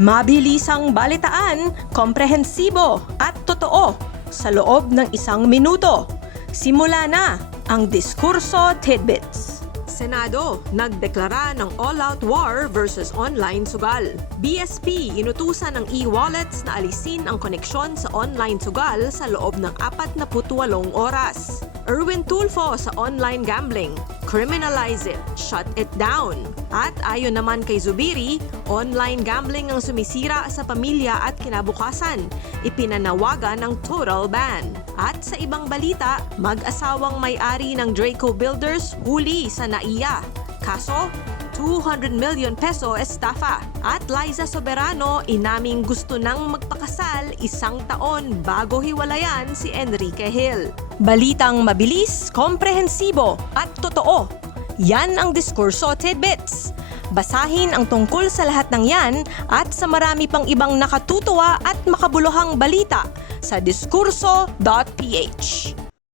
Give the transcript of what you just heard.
Mabilisang balitaan, komprehensibo at totoo sa loob ng isang minuto. Simula na ang Diskurso Tidbits. Senado, nagdeklara ng all-out war versus online sugal. BSP, inutusan ng e-wallets na alisin ang koneksyon sa online sugal sa loob ng 48 oras. Erwin Tulfo sa online gambling, criminalize it, shut it down. At ayon naman kay Zubiri, online gambling ang sumisira sa pamilya at kinabukasan. Ipinanawagan ng total ban. At sa ibang balita, mag-asawang may-ari ng Draco Builders huli sa NAIA. Kaso, 200 million peso estafa. At Liza Soberano inaming gusto nang magpakasal isang taon bago hiwalayan si Enrique Hill. Balitang mabilis, komprehensibo at totoo. Yan ang Diskurso Tidbits. Basahin ang tungkol sa lahat ng yan at sa marami pang ibang nakatutuwa at makabuluhang balita sa diskurso.ph.